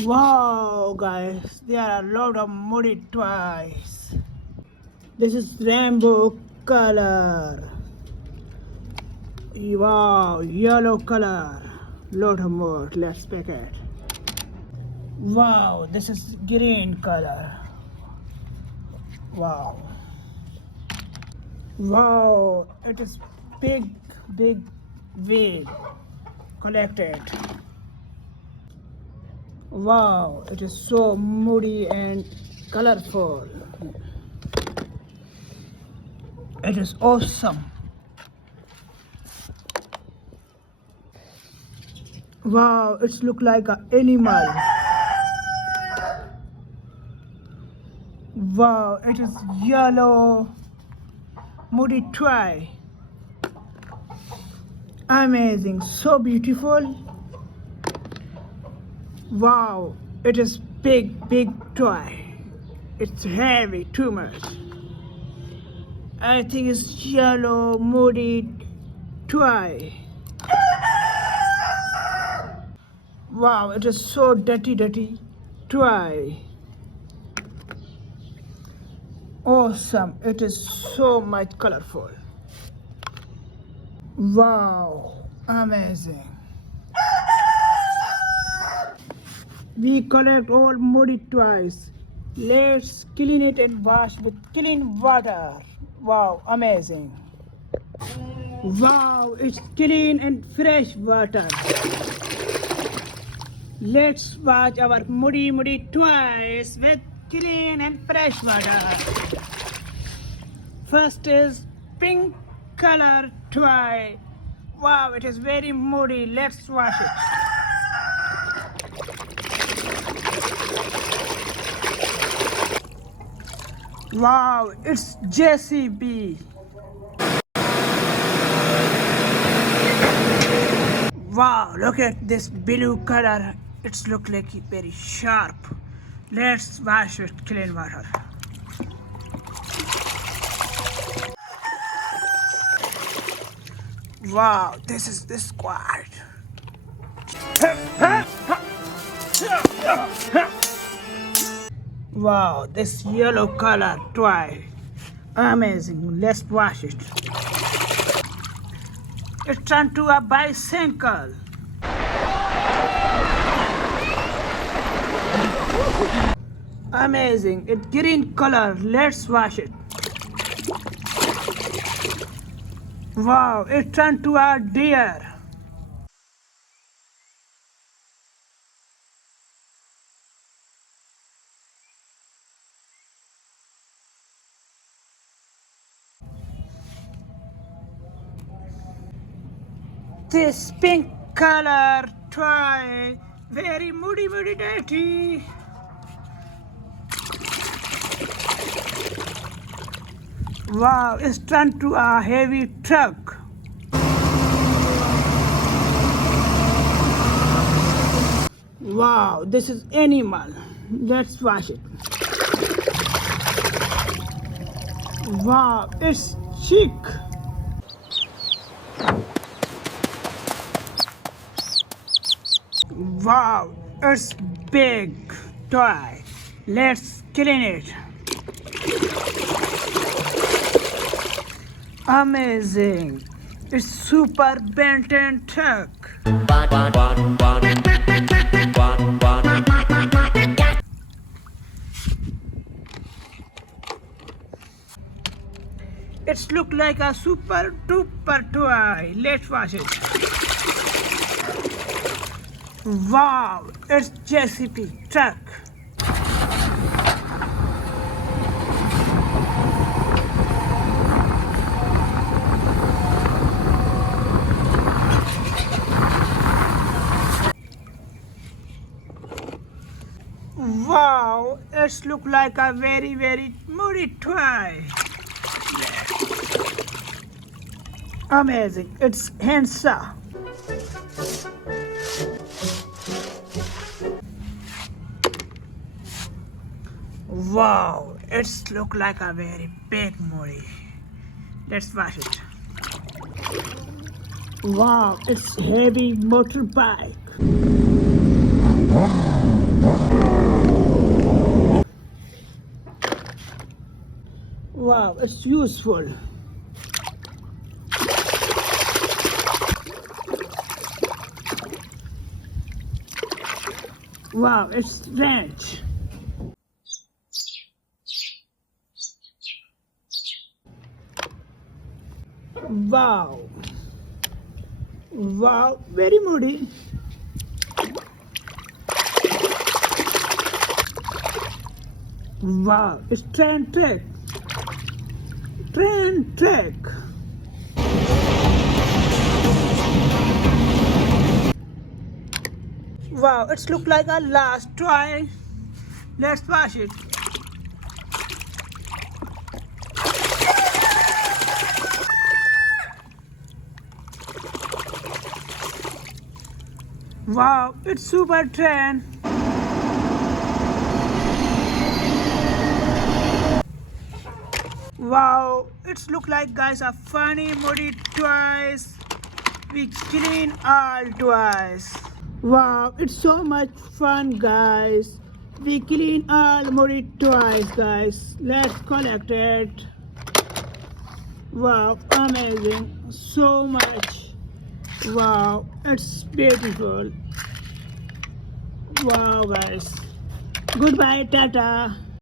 Wow, guys, there are a lot of muddy toys. This is rainbow color. Wow, yellow color. Lot of more. Let's pick it. Wow, this is green color. Wow. Wow, it is big wave collected. Wow, it is so moody and colorful. It is awesome. Wow, it's look like an animal. Wow, it is yellow moody toy. Amazing, so beautiful. Wow, it is big toy. It's heavy too much. I think it's yellow moody toy. Wow, it is so dirty toy. Awesome, it is so much colorful. Wow, amazing. We collect all muddy toys. Let's clean it and wash with clean water. Wow, amazing. Wow, it's clean and fresh water. Let's wash our muddy toys with clean and fresh water. First is pink color toy. Wow, it is very muddy. Let's wash it. Wow, it's JCB. Wow, look at this blue color. It's look like very sharp. Let's wash it clean water. Wow, this is the squad. Wow, this yellow color toy. Amazing. Let's wash it. It turned to a bicycle. Amazing. It's green color. Let's wash it. Wow, it turned to a deer. This pink color toy, very moody dirty. Wow, it's turned to a heavy truck. Wow, this is animal. Let's wash it. Wow, it's chick. Wow, it's big toy. Let's clean it. Amazing. It's super Benton truck. It's look like a super duper toy. Let's wash it. Wow, it's JCB truck. Wow, it's look like a very moody toy. Amazing, it's handsome. Wow, it's look like a very big moody. Let's wash it. Wow, it's heavy motorbike. Wow, it's useful. Wow, it's wrench. Wow. Wow, very moody. Wow, it's train track. Train track. Wow, it's look like a last toy. Let's wash it. Wow, it's super train. Wow, it's look like guys a funny moody toys. We clean all toys. Wow, it's so much fun guys. We clean all moody toys guys. Let's collect it. Wow, amazing. So much. Wow, it's beautiful. Wow guys. Goodbye, Tata.